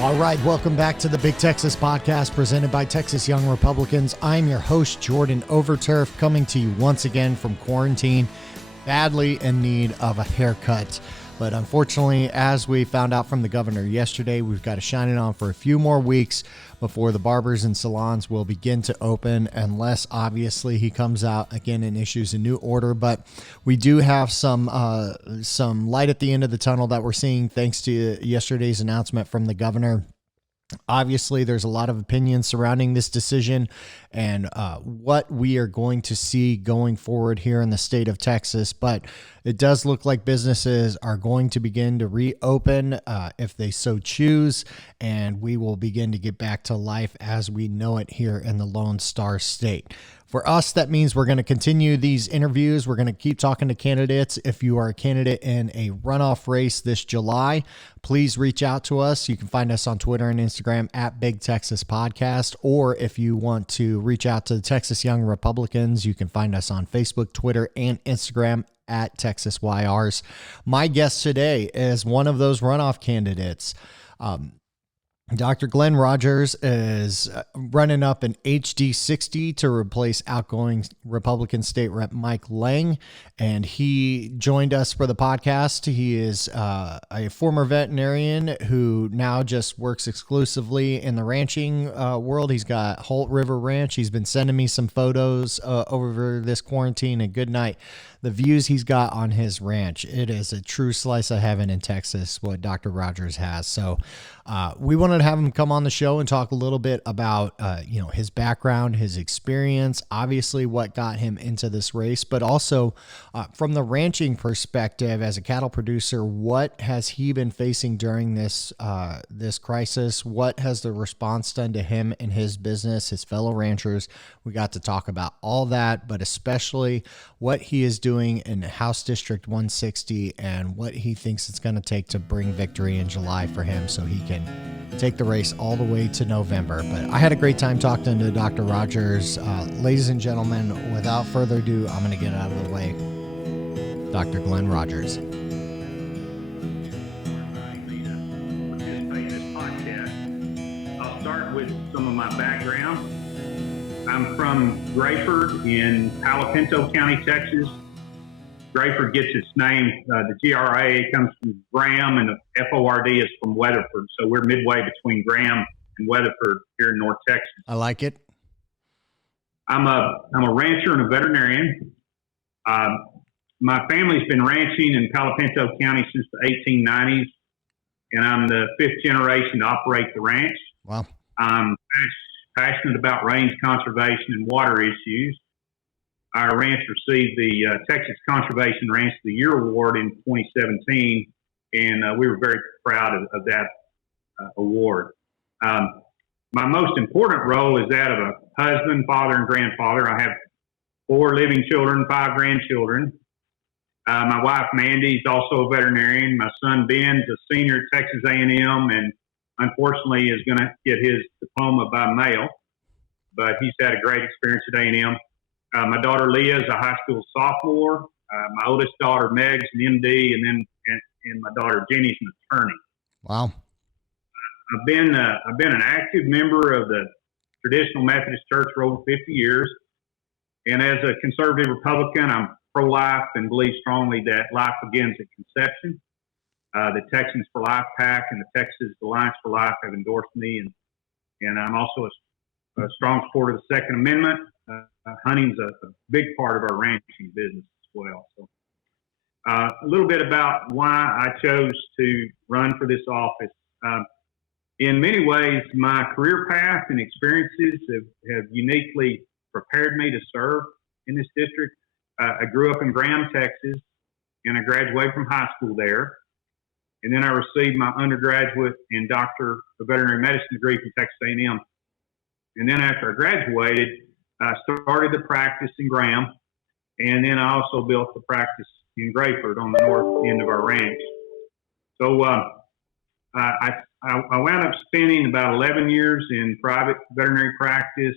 All right, welcome back to the Big Texas Podcast presented by Texas Young Republicans. I'm your host, Jordan Overturf, coming to you once again from quarantine, badly in need of a haircut. But unfortunately, as we found out from the governor yesterday, we've got to shine it on for a few more weeks before the barbers and salons will begin to open, unless obviously he comes out again and issues a new order. But we do have some light at the end of the tunnel that we're seeing thanks to yesterday's announcement from the governor. Obviously, there's a lot of opinions surrounding this decision and what we are going to see going forward here in the state of Texas. But it does look like businesses are going to begin to reopen if they so choose, and we will begin to get back to life as we know it here in the Lone Star State. For us, that means we're going to continue these interviews. We're going to keep talking to candidates. If you are a candidate in a runoff race this July, please reach out to us. You can find us on Twitter and Instagram at Big Texas Podcast. Or if you want to reach out to the Texas Young Republicans, you can find us on Facebook, Twitter, and Instagram at Texas YRs. My guest today is one of those runoff candidates. Dr. Glenn Rogers is running up an HD 60 to replace outgoing Republican State Rep Mike Lang, and he joined us for the podcast. He is a former veterinarian who now just works exclusively in the ranching world. He's got Holt River Ranch. He's been sending me some photos over this quarantine, and good night. The views he's got on his ranch, it is a true slice of heaven in Texas, what Dr. Rogers has. So we wanted to have him come on the show and talk a little bit about, his background, his experience, obviously what got him into this race, but also from the ranching perspective as a cattle producer, what has he been facing during this crisis? What has the response done to him and his business, his fellow ranchers? We got to talk about all that, but especially what he is doing in House District 160 and what he thinks it's going to take to bring victory in July for him so he can take the race all the way to November. But I had a great time talking to Dr. Rogers. Ladies and gentlemen, without further ado, I'm going to get out of the way. Dr. Glenn Rogers. I'll start with some of my background. I'm from Grayford in Palo Pinto County, Texas. Grayford gets its name, the GRA comes from Graham, and the FORD is from Weatherford. So we're midway between Graham and Weatherford here in North Texas. I like it. I'm a rancher and a veterinarian. My family's been ranching in Palo Pinto County since the 1890s, and I'm the fifth generation to operate the ranch. Wow. I'm passionate about range conservation and water issues. Our ranch received the Texas Conservation Ranch of the Year Award in 2017, and we were very proud of that award. My most important role is that of a husband, father, and grandfather. I have 4 living children, 5 grandchildren. My wife, Mandy, is also a veterinarian. My son, Ben's a senior at Texas A&M, and unfortunately is going to get his diploma by mail, but he's had a great experience at A&M. My daughter, Leah, is a high school sophomore. My oldest daughter, Meg's an MD, and my daughter, Jenny's an attorney. Wow. I've been an active member of the Traditional Methodist Church for over 50 years. And as a conservative Republican, I'm pro-life and believe strongly that life begins at conception. The Texans for Life PAC and the Texas Alliance for Life have endorsed me, and I'm also a strong supporter of the Second Amendment. Hunting's a big part of our ranching business as well. So, a little bit about why I chose to run for this office. In many ways, my career path and experiences have uniquely prepared me to serve in this district. I grew up in Graham, Texas, and I graduated from high school there. And then I received my undergraduate and doctor of veterinary medicine degree from Texas A&M. And then after I graduated, I started the practice in Graham, and then I also built the practice in Grayford on the north end of our ranch. So I wound up spending about 11 years in private veterinary practice,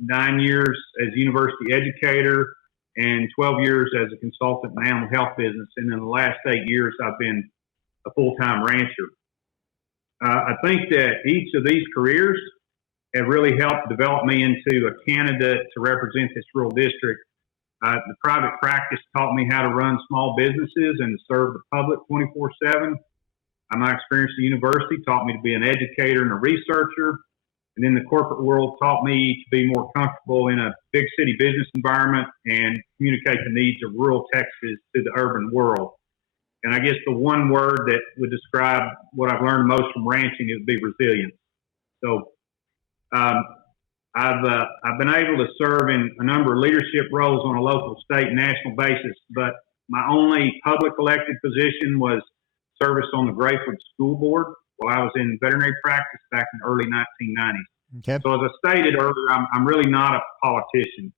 9 years as a university educator, and 12 years as a consultant in the animal health business. And in the last 8 years, I've been a full-time rancher. I think that each of these careers have really helped develop me into a candidate to represent this rural district. The private practice taught me how to run small businesses and to serve the public 24/7. My experience at the university taught me to be an educator and a researcher. And then the corporate world taught me to be more comfortable in a big city business environment and communicate the needs of rural Texas to the urban world. And I guess the one word that would describe what I've learned most from ranching would be resilience. So I've been able to serve in a number of leadership roles on a local, state, and national basis, but my only public elected position was service on the Grayford School Board while I was in veterinary practice back in the early 1990s. Okay. So as I stated earlier, I'm really not a politician.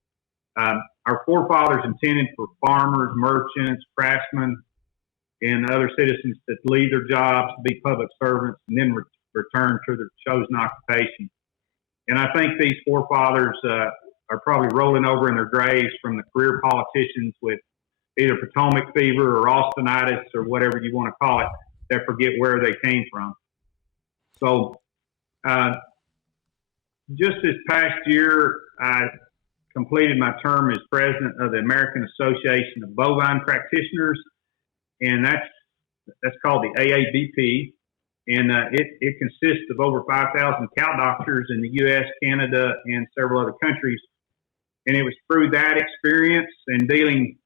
Our forefathers intended for farmers, merchants, craftsmen, and other citizens to leave their jobs, to be public servants, and then return to their chosen occupation. And I think these forefathers are probably rolling over in their graves from the career politicians with either Potomac fever or Austinitis or whatever you want to call it, that forget where they came from. So just this past year, I completed my term as president of the American Association of Bovine Practitioners, and that's called the AABP. And it consists of over 5,000 cow doctors in the U.S., Canada, and several other countries. And it was through that experience and dealing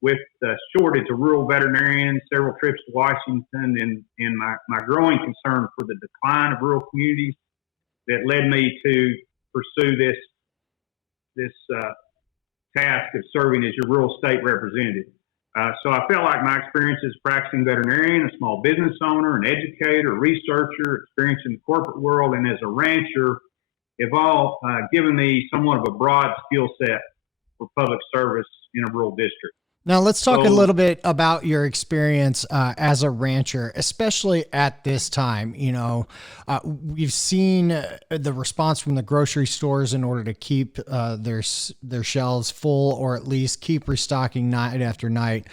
with the shortage of rural veterinarians, several trips to Washington, and my growing concern for the decline of rural communities that led me to pursue this task of serving as your rural state representative. So I felt like my experience as a practicing veterinarian, a small business owner, an educator, a researcher, experience in the corporate world, and as a rancher have all given me somewhat of a broad skill set for public service in a rural district. Now let's talk a little bit about your experience as a rancher, especially at this time. You know, we've seen the response from the grocery stores in order to keep their shelves full, or at least keep restocking night after night.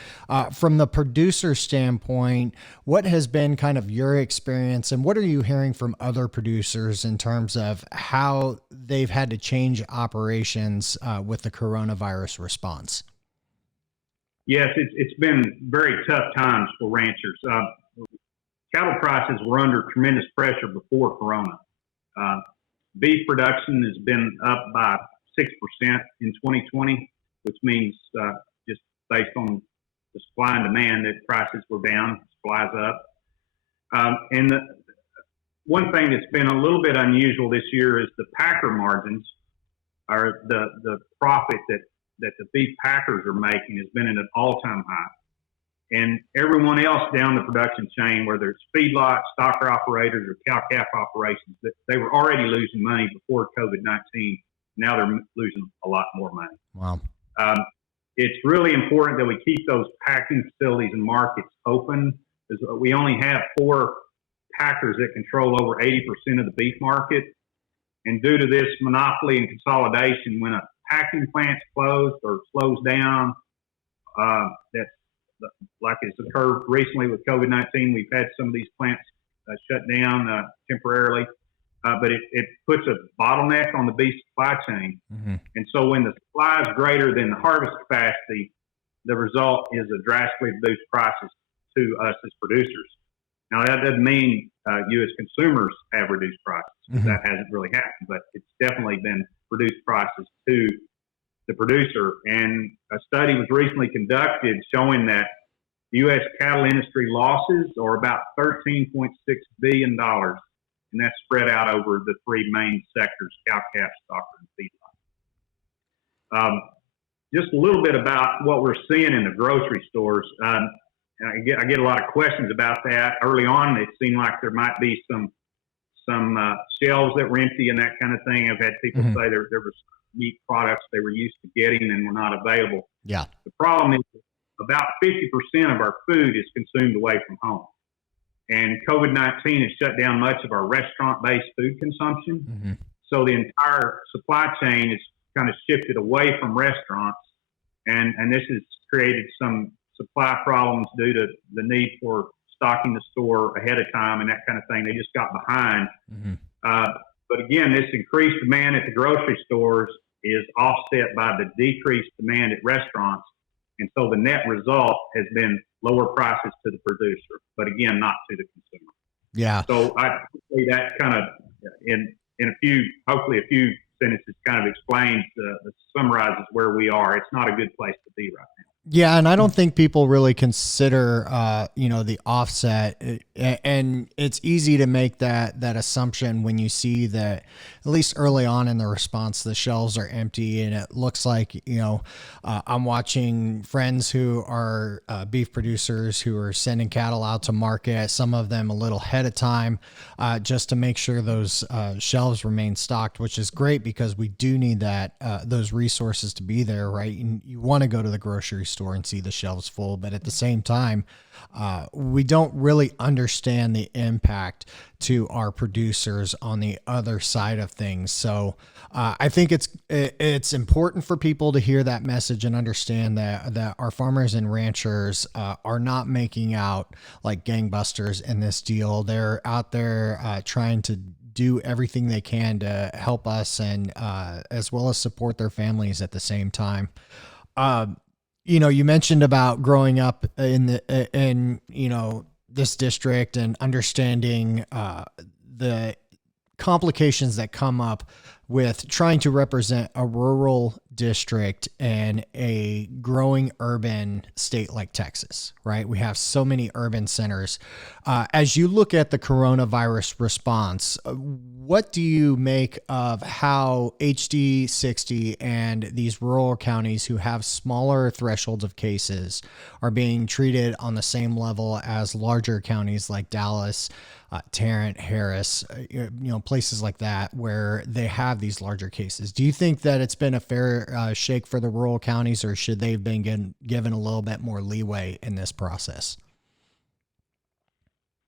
From the producer standpoint, what has been kind of your experience, and what are you hearing from other producers in terms of how they've had to change operations with the coronavirus response? Yes, it's been very tough times for ranchers. Cattle prices were under tremendous pressure before Corona. Beef production has been up by 6% in 2020, which means just based on the supply and demand that prices were down, supply's up. And the one thing that's been a little bit unusual this year is the packer margins, or the profit that the beef packers are making has been at an all-time high. And everyone else down the production chain, whether it's feedlots, stocker operators, or cow-calf operations, they were already losing money before COVID-19. Now they're losing a lot more money. Wow. It's really important that we keep those packing facilities and markets open, because we only have 4 packers that control over 80% of the beef market. And due to this monopoly and consolidation, when a packing plant's closed or slows down, that's like it's occurred recently with COVID-19. We've had some of these plants shut down temporarily, but it puts a bottleneck on the beef supply chain. Mm-hmm. And so when the supply is greater than the harvest capacity, the result is a drastically reduced prices to us as producers. Now, that doesn't mean you as consumers have reduced prices. Mm-hmm. That hasn't really happened, but it's definitely been reduced prices to the producer. And a study was recently conducted showing that the U.S. cattle industry losses are about $13.6 billion, and that's spread out over the 3 main sectors: cow, calf, stocker, and feedlot. Just a little bit about what we're seeing in the grocery stores. I get a lot of questions about that. Early on, it seemed like there might be some shelves that were empty and that kind of thing. I've had people say there was meat products they were used to getting and were not available. Yeah. The problem is about 50% of our food is consumed away from home. And COVID-19 has shut down much of our restaurant-based food consumption. Mm-hmm. So the entire supply chain has kind of shifted away from restaurants. And this has created some supply problems due to the need for stocking the store ahead of time and that kind of thing. They just got behind. Mm-hmm. But again, this increased demand at the grocery stores is offset by the decreased demand at restaurants. And so the net result has been lower prices to the producer, but again, not to the consumer. Yeah. So I say that kind of hopefully a few sentences kind of explains, summarizes where we are. It's not a good place to be right now. Yeah, and I don't think people really consider, the offset, and it's easy to make that assumption when you see that, at least early on in the response, the shelves are empty, and it looks like, I'm watching friends who are beef producers who are sending cattle out to market, some of them a little ahead of time, just to make sure those shelves remain stocked, which is great because we do need those resources to be there, right? You want to go to the grocery store and see the shelves full, but at the same time, we don't really understand the impact to our producers on the other side of things. So I think it's important for people to hear that message and understand that our farmers and ranchers are not making out like gangbusters in this deal. They're out there trying to do everything they can to help us and as well as support their families at the same time. You mentioned about growing up in this district and understanding the complications that come up with trying to represent a rural district and a growing urban state like Texas, right? We have so many urban centers. As you look at the coronavirus response, what do you make of how HD 60 and these rural counties who have smaller thresholds of cases are being treated on the same level as larger counties like Dallas, Tarrant, Harris, places like that where they have these larger cases? Do you think that it's been a fair shake for the rural counties, or should they have been given a little bit more leeway in this process?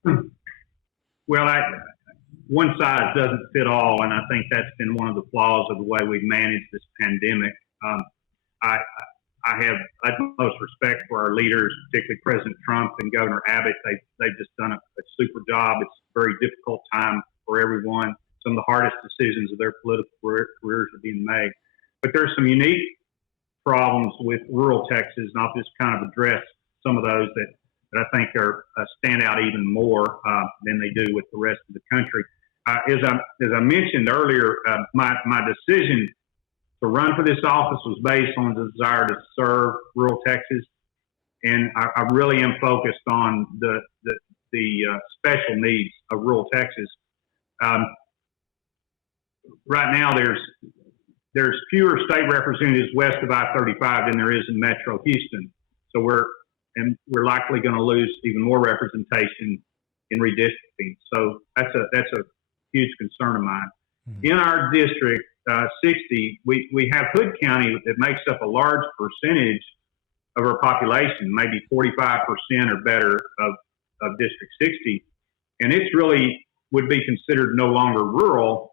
Well, one size doesn't fit all, and I think that's been one of the flaws of the way we've managed this pandemic. I have utmost respect for our leaders, particularly President Trump and Governor Abbott. They've just done a super job. It's a very difficult time for everyone. Some of the hardest decisions of their political careers are being made. But there's some unique problems with rural Texas, and I'll just kind of address some of those that I think are stand out even more than they do with the rest of the country. As I mentioned earlier, my decision to run for this office was based on the desire to serve rural Texas, and I really am focused on the special needs of rural Texas. Right now, there's fewer state representatives west of I-35 than there is in Metro Houston, so we're likely going to lose even more representation in redistricting. So that's a huge concern of mine. Mm-hmm. In our district, 60, we have Hood County that makes up a large percentage of our population, maybe 45% or better of District 60. And it's really would be considered no longer rural.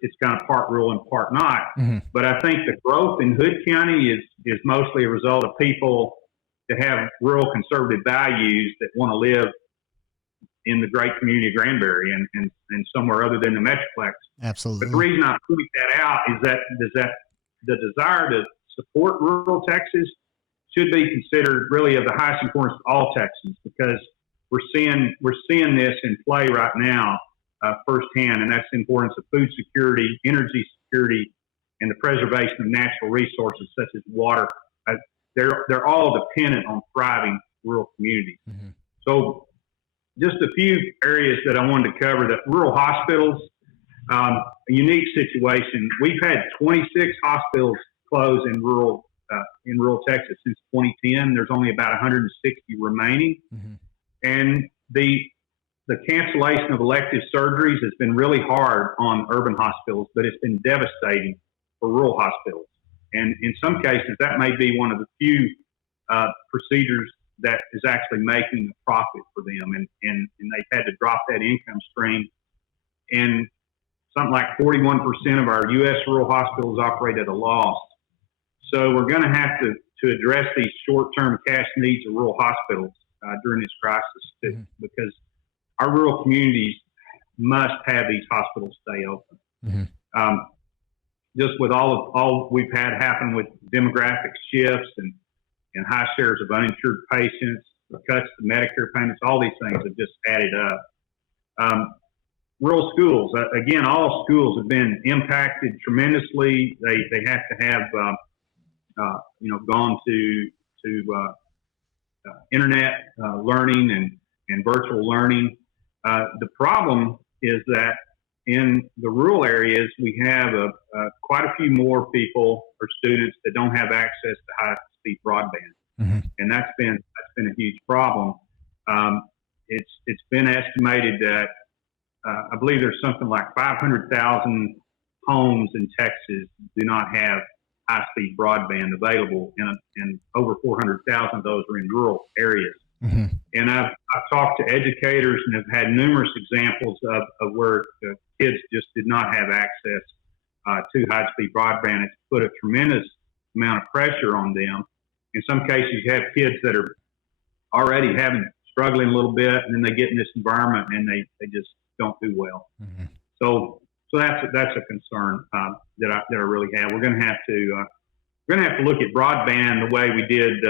It's kind of part rural and part not. Mm-hmm. But I think the growth in Hood County is mostly a result of people that have rural conservative values that want to live in the great community of Granbury and somewhere other than the Metroplex. Absolutely. But the reason I point that out is that the desire to support rural Texas should be considered really of the highest importance to all Texans, because we're seeing this in play right now firsthand, and that's the importance of food security, energy security, and the preservation of natural resources such as water. They're all dependent on thriving rural communities. Mm-hmm. So just a few areas that I wanted to cover. The rural hospitals, a unique situation. We've had 26 hospitals close in rural Texas since 2010. There's only about 160 remaining. Mm-hmm. And the cancellation of elective surgeries has been really hard on urban hospitals, but it's been devastating for rural hospitals. And in some cases, that may be one of the few procedures that is actually making a profit for them. And they've had to drop that income stream. And something like 41% of our U.S. rural hospitals operate at a loss. So we're going to have to address these short-term cash needs of rural hospitals. during this crisis too, because our rural communities must have these hospitals stay open. Just with all we've had happen with demographic shifts and high shares of uninsured patients, the cuts to Medicare payments, all these things have just added up. Rural schools, again, all schools have been impacted tremendously. They have to have, gone to internet learning and virtual learning. The problem is that in the rural areas, we have quite a few more people or students that don't have access to high-speed broadband, and that's been a huge problem. It's been estimated that I believe there's something like 500,000 homes in Texas do not have high-speed broadband available, and over 400,000 of those are in rural areas. And I've talked to educators and have had numerous examples of where the kids just did not have access to high-speed broadband. It's put a tremendous amount of pressure on them. In some cases, you have kids that are already struggling a little bit, and then they get in this environment and they just don't do well. So that's a concern that I really have. We're going to have to look at broadband the way we did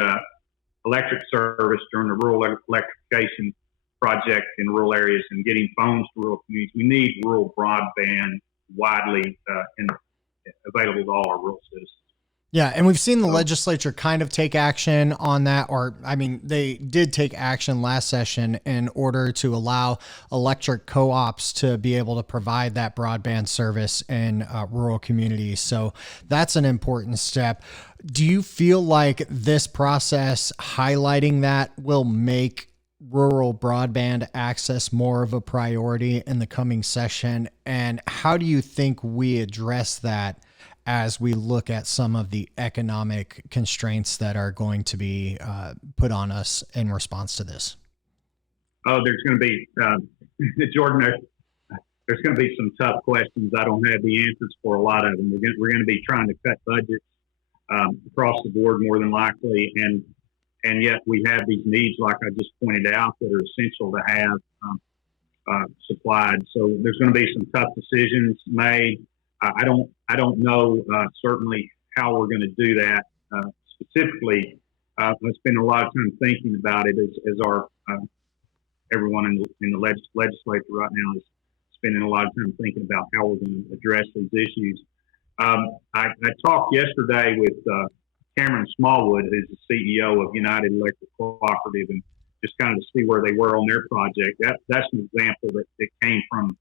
electric service during the rural electrification project in rural areas and getting phones to rural communities. We need rural broadband widely and available to all our rural citizens. Yeah, and we've seen the legislature kind of take action on that, or I mean, they did take action last session in order to allow electric co-ops to be able to provide that broadband service in rural communities. So that's an important step. Do you feel like this process highlighting that will make rural broadband access more of a priority in the coming session? And how do you think we address that as we look at some of the economic constraints that are going to be put on us in response to this? Oh, there's going to be, Jordan, there's going to be some tough questions. I don't have the answers for a lot of them. We're going to be trying to cut budgets across the board more than likely. And yet we have these needs, like I just pointed out, that are essential to have supplied. So there's going to be some tough decisions made. I don't know certainly how we're going to do that specifically. I spend a lot of time thinking about it as our everyone in the legislature right now is spending a lot of time thinking about how we're going to address these issues. I talked yesterday with Cameron Smallwood, who's the CEO of United Electric Cooperative, and just kind of to see where they were on their project. That's an example that came from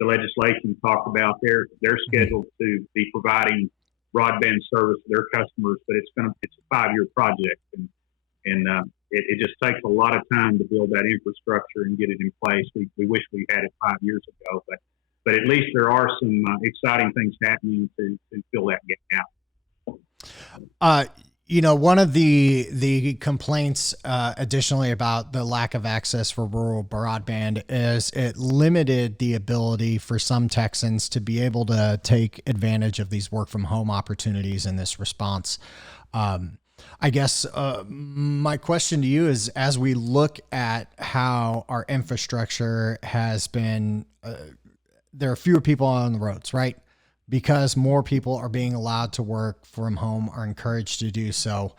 the legislation. Talked about they're scheduled to be providing broadband service to their customers, but it's a 5-year project, and it just takes a lot of time to build that infrastructure and get it in place. We wish we had it 5 years ago, but at least there are some exciting things happening to fill that gap. One of the complaints additionally about the lack of access for rural broadband is it limited the ability for some Texans to be able to take advantage of these work from home opportunities in this response. I guess my question to you is, as we look at how our infrastructure has been, there are fewer people on the roads, right? Because more people are being allowed to work from home, are encouraged to do so.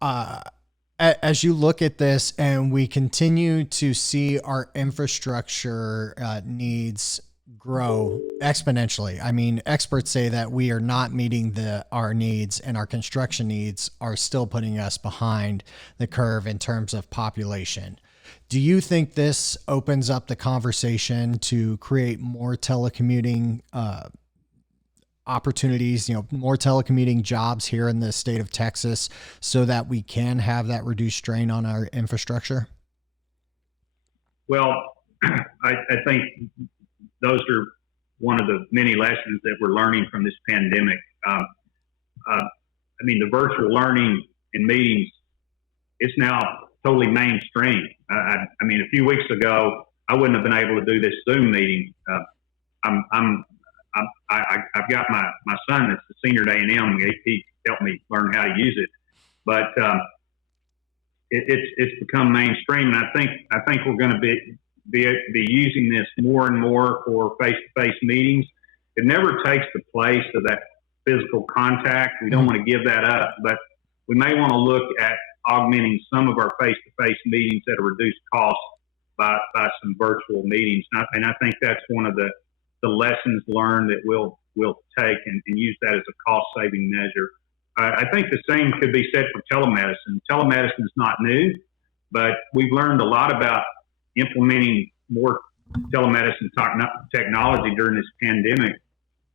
As you look at this and we continue to see our infrastructure needs grow exponentially. I mean, experts say that we are not meeting our needs, and our construction needs are still putting us behind the curve in terms of population. Do you think this opens up the conversation to create more telecommuting opportunities, more telecommuting jobs here in the state of Texas, so that we can have that reduced strain on our infrastructure? Well, I think those are one of the many lessons that we're learning from this pandemic. The virtual learning and meetings, it's now totally mainstream. A few weeks ago, I wouldn't have been able to do this Zoom meeting. I've got my son that's the senior at A&M. He helped me learn how to use it, but it's become mainstream, and I think we're going to be using this more and more for face-to-face meetings. It never takes the place of that physical contact. We don't want to give that up, but we may want to look at augmenting some of our face-to-face meetings at a reduced cost by some virtual meetings. And I think that's one of the lessons learned that we'll take and use that as a cost-saving measure. I think the same could be said for telemedicine. Telemedicine is not new, but we've learned a lot about implementing more telemedicine technology during this pandemic.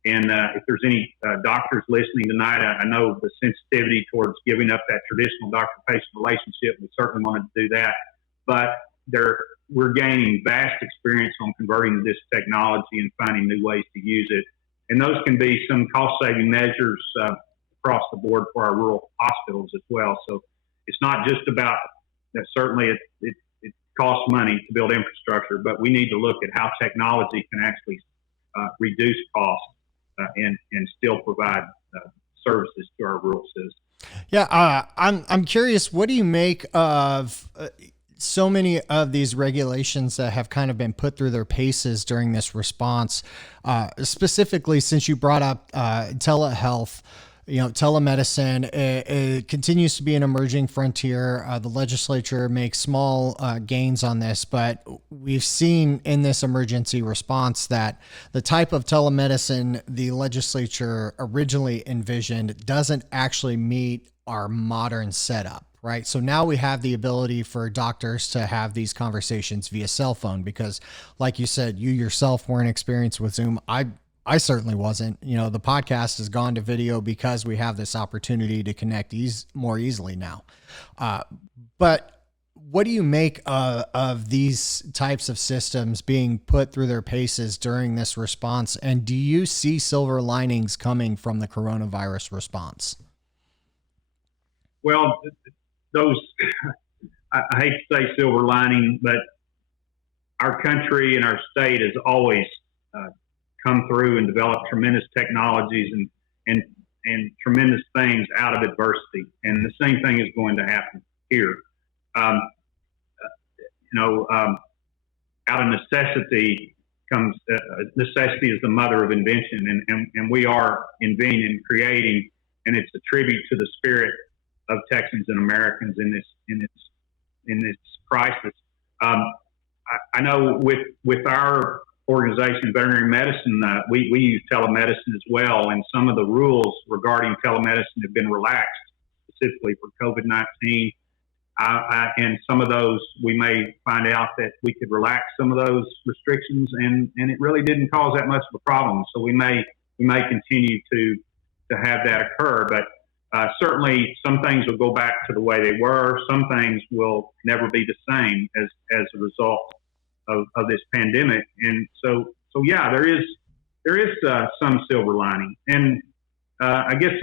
And if there's any doctors listening tonight, I know the sensitivity towards giving up that traditional doctor-patient relationship. We certainly want to do that. But we're gaining vast experience on converting this technology and finding new ways to use it. And those can be some cost-saving measures across the board for our rural hospitals as well. So it's not just about that. Certainly it costs money to build infrastructure, but we need to look at how technology can actually reduce costs and still provide services to our rural citizens. Yeah, I'm curious. What do you make of so many of these regulations that have kind of been put through their paces during this response? Specifically, since you brought up telehealth, telemedicine, it continues to be an emerging frontier. The legislature makes small gains on this, but we've seen in this emergency response that the type of telemedicine the legislature originally envisioned doesn't actually meet our modern setup, right? So now we have the ability for doctors to have these conversations via cell phone because, like you said, you yourself weren't experienced with Zoom. I certainly wasn't. The podcast has gone to video because we have this opportunity to connect more easily now. But what do you make of these types of systems being put through their paces during this response? And do you see silver linings coming from the coronavirus response? Well, I hate to say silver lining, but our country and our state has always come through and developed tremendous technologies and tremendous things out of adversity. And the same thing is going to happen here. Out of necessity comes, necessity is the mother of invention. And we are inventing and creating, and it's a tribute to the spirit of Texans and Americans in this crisis. I know with our organization, veterinary medicine, we use telemedicine as well, and some of the rules regarding telemedicine have been relaxed, specifically for COVID-19. And some of those, we may find out that we could relax some of those restrictions, and it really didn't cause that much of a problem. So we may continue to have that occur, but certainly some things will go back to the way they were. Some things will never be the same as a result of this pandemic. And so yeah, there is some silver lining. And I guess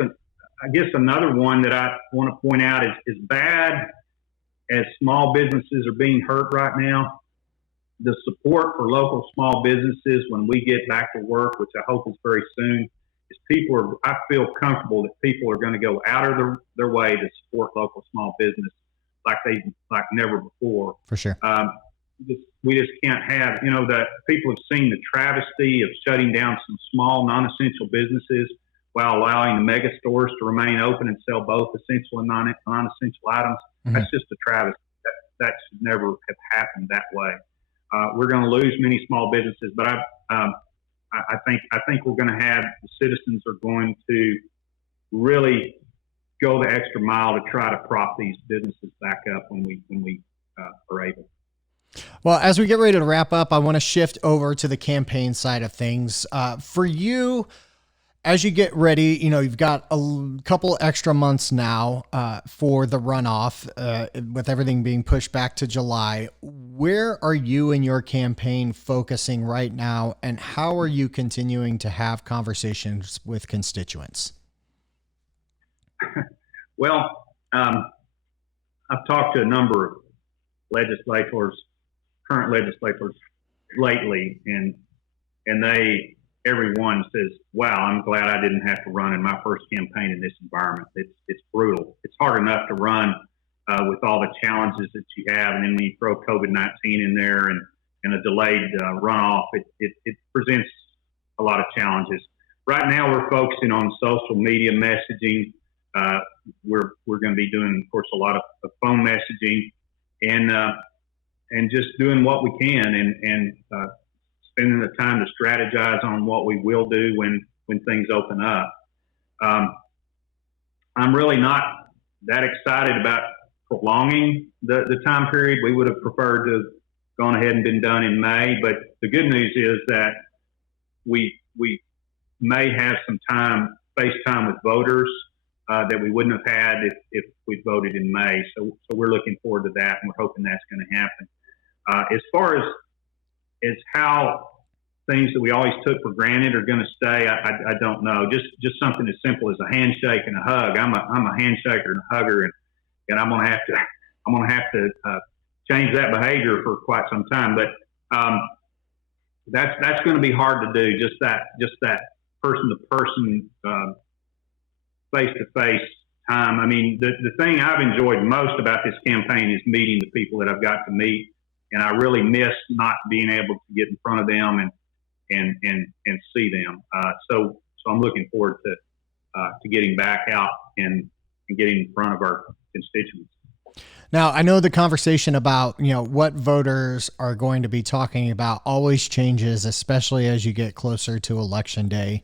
another one that I want to point out is as bad as small businesses are being hurt right now, the support for local small businesses when we get back to work, which I hope is very soon, is I feel comfortable that people are going to go out of their way to support local small business like never before. For sure. We just can't have, that people have seen the travesty of shutting down some small non-essential businesses while allowing the mega stores to remain open and sell both essential and non-essential items. Mm-hmm. That's just a travesty. That should never have happened that way. We're going to lose many small businesses, but I think we're going to have the citizens are going to really go the extra mile to try to prop these businesses back up when we are able. Well, as we get ready to wrap up, I want to shift over to the campaign side of things. For you, as you get ready, you've got a couple extra months now for the runoff, with everything being pushed back to July. Where are you and your campaign focusing right now, and how are you continuing to have conversations with constituents? Well, I've talked to a number of current legislators lately, and everyone says, wow, I'm glad I didn't have to run in my first campaign in this environment. It's brutal. It's hard enough to run with all the challenges that you have. And then when you throw COVID-19 in there and a delayed runoff, it presents a lot of challenges. Right now, we're focusing on social media messaging. We're going to be doing, of course, a lot of phone messaging and just doing what we can and spending the time to strategize on what we will do when things open up. I'm really not that excited about prolonging the time period. We would have preferred to have gone ahead and been done in May, but the good news is that we may have some face time with voters that we wouldn't have had if we voted in May. So we're looking forward to that, and we're hoping that's going to happen. As far as how things that we always took for granted are going to stay, I don't know. Just something as simple as a handshake and a hug. I'm a handshaker and a hugger, and I'm gonna have to change that behavior for quite some time. But that's going to be hard to do. Just that person to person, face to face time. I mean, the thing I've enjoyed most about this campaign is meeting the people that I've got to meet, and I really miss not being able to get in front of them and see them. So I'm looking forward to getting back out and getting in front of our constituents. Now, I know the conversation about, what voters are going to be talking about always changes, especially as you get closer to Election Day.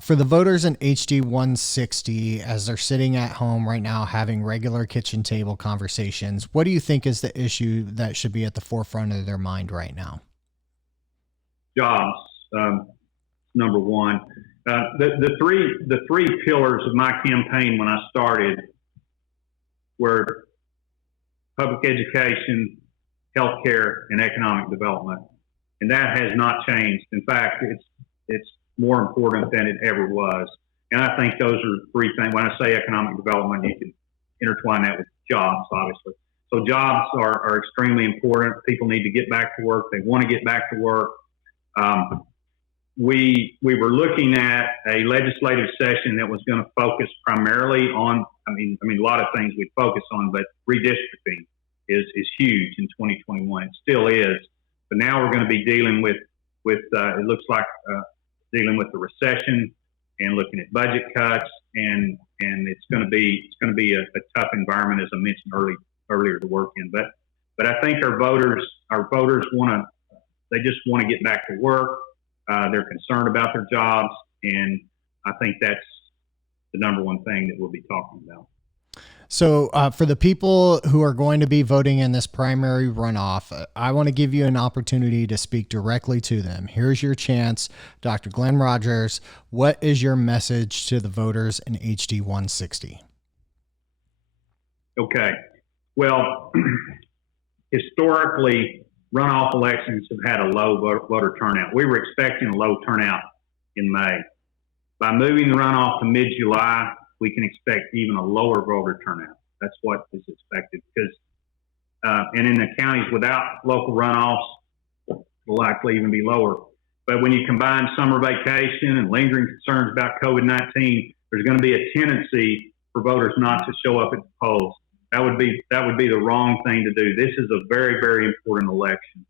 For the voters in HD 160, as they're sitting at home right now having regular kitchen table conversations, what do you think is the issue that should be at the forefront of their mind right now? Jobs, number one. The three pillars of my campaign when I started were public education, healthcare, and economic development, and that has not changed. In fact, it's more important than it ever was. And I think those are three things. When I say economic development, you can intertwine that with jobs, obviously. So jobs are extremely important. People need to get back to work. They want to get back to work. We were looking at a legislative session that was going to focus primarily on, I mean, a lot of things we'd focus on, but redistricting is huge in 2021. It still is. But now we're going to be dealing with it looks like dealing with the recession and looking at budget cuts, and it's going to be a tough environment, as I mentioned earlier to work in. But I think our voters they just want to get back to work. They're concerned about their jobs, and I think that's the number one thing that we'll be talking about. So for the people who are going to be voting in this primary runoff, I want to give you an opportunity to speak directly to them. Here's your chance, Dr. Glenn Rogers. What is your message to the voters in HD 160? Okay. Well, historically, runoff elections have had a low voter turnout. We were expecting a low turnout in May. By moving the runoff to mid-July, we can expect even a lower voter turnout. That's what is expected because, and in the counties without local runoffs, will likely even be lower. But when you combine summer vacation and lingering concerns about COVID-19, there's going to be a tendency for voters not to show up at the polls. That would be the wrong thing to do. This is a very, very important election.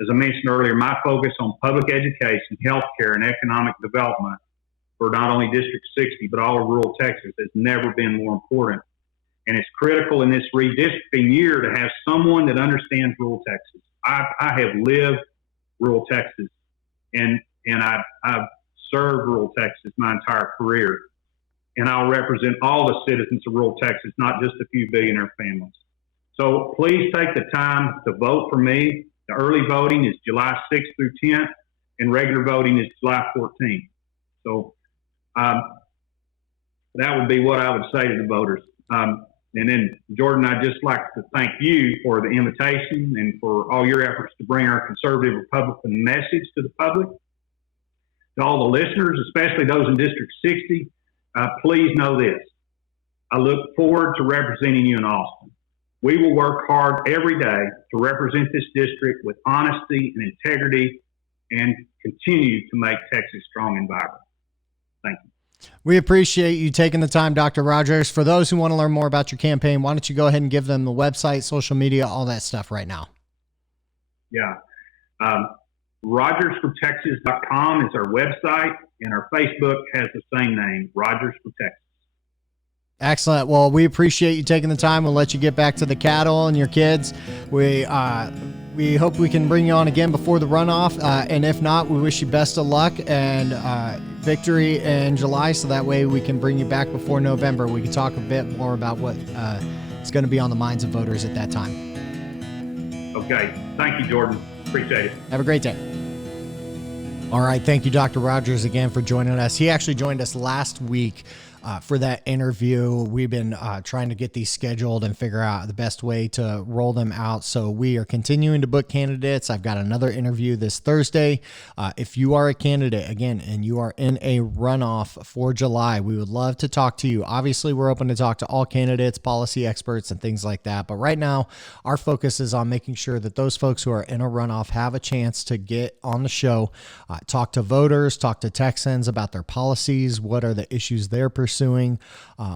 As I mentioned earlier, my focus on public education, healthcare, and economic development for not only District 60, but all of rural Texas has never been more important. And it's critical in this redistricting year to have someone that understands rural Texas. I have lived rural Texas, and I've served rural Texas my entire career. And I'll represent all the citizens of rural Texas, not just a few billionaire families. So please take the time to vote for me. The early voting is July 6th through 10th, and regular voting is July 14th. So that would be what I would say to the voters. And then, Jordan, I'd just like to thank you for the invitation and for all your efforts to bring our conservative Republican message to the public. To all the listeners, especially those in District 60, please know this. I look forward to representing you in Austin. We will work hard every day to represent this district with honesty and integrity and continue to make Texas strong and vibrant. Thank you. We appreciate you taking the time, Dr. Rogers. For those who want to learn more about your campaign, why don't you go ahead and give them the website, social media, all that stuff right now? Yeah. RogersForTexas.com is our website, and our Facebook has the same name, Rogers for Texas. Excellent. Well, we appreciate you taking the time. We'll let you get back to the cattle and your kids. We hope we can bring you on again before the runoff. And if not, we wish you best of luck and victory in July, so that way we can bring you back before November. We can talk a bit more about what is going to be on the minds of voters at that time. Okay. Thank you, Jordan. Appreciate it. Have a great day. All right. Thank you, Dr. Rogers, again for joining us. He actually joined us last week for that interview. We've been trying to get these scheduled and figure out the best way to roll them out. So we are continuing to book candidates. I've got another interview this Thursday. If you are a candidate, again, and you are in a runoff for July, we would love to talk to you. Obviously, we're open to talk to all candidates, policy experts, and things like that. But right now, our focus is on making sure that those folks who are in a runoff have a chance to get on the show, talk to voters, talk to Texans about their policies, what are the issues they're pursuing,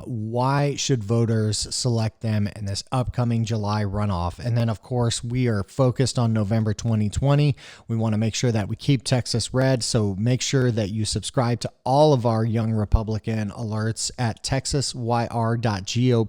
why should voters select them in this upcoming July runoff. And then, of course, we are focused on November 2020. We want to make sure that we keep Texas red, so make sure that you subscribe to all of our Young Republican alerts at texasyr.gop.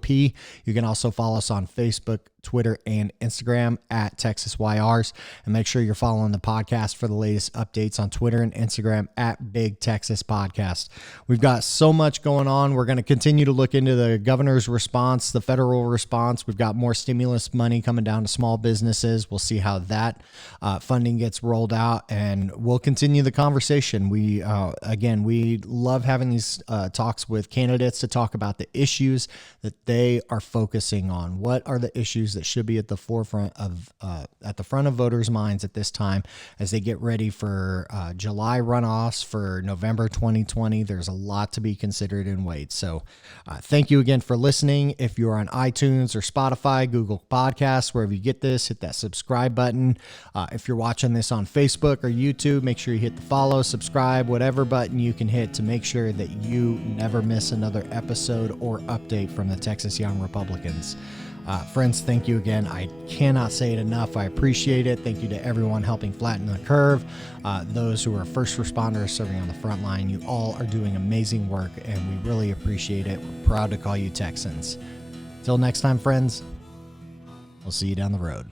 You can also follow us on Facebook, Twitter, and Instagram at TexasYRs, and make sure you're following the podcast for the latest updates on Twitter and Instagram at Big Texas Podcast. We've got so much going on. We're going to continue to look into the governor's response, the federal response. We've got more stimulus money coming down to small businesses. We'll see how that funding gets rolled out, and we'll continue the conversation. We love having these talks with candidates to talk about the issues that they are focusing on. What are the issues that should be at the forefront of at the front of voters' minds at this time as they get ready for July runoffs for November 2020? There's a lot to be considered and weighed. So thank you again for listening. If you're on iTunes or Spotify, Google Podcasts, wherever you get this, hit that subscribe button. If you're watching this on Facebook or YouTube, make sure you hit the follow, subscribe, whatever button you can hit to make sure that you never miss another episode or update from the Texas Young Republicans. Friends, thank you again. I cannot say it enough. I appreciate it. Thank you to everyone helping flatten the curve. Those who are first responders serving on the front line, you all are doing amazing work, and we really appreciate it. We're proud to call you Texans. Till next time, friends, we'll see you down the road.